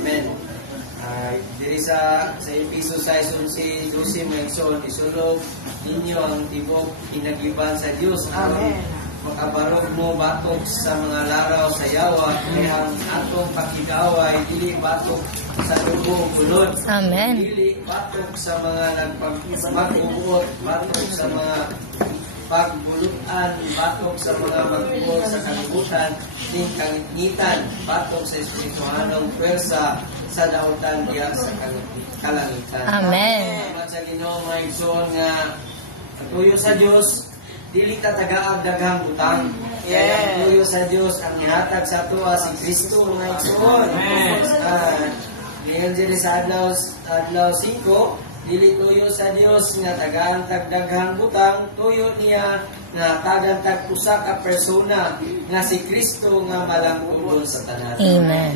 Amen. Diri sa Efeso 6:11, Maigsoon, isulog ninyo ang tibok inagiban sa Dios. Amen. Makabarog mo batok sa mga laraw sa yawa, kaya ang atong pakigaway dili batok sa dugo bulod. Amen. Dili batok sa mga nagpag-uot, batok sa mga pagbulutan, batok sa mga mag-uot sa kalibutan, ning kalingitan, batok sa espirituhanong pwersa sa dautan diya sa kalangitan. Amen. Salamat sa Ginoo, Maigsoon, nga tuyo sa Dios dili ka tagaag daghang butang. Yes. Tuyo sa Dios ang ihatag sa tuwa si Kristo, Maigsoon. Amen. Ngayon diri sa adlaw 5, dili tuyo sa Dios nga tagaan daghang butang, tuyo niya nga tagan tag usa ka persona nga si Kristo nga malangkugon sa tanan. Amen.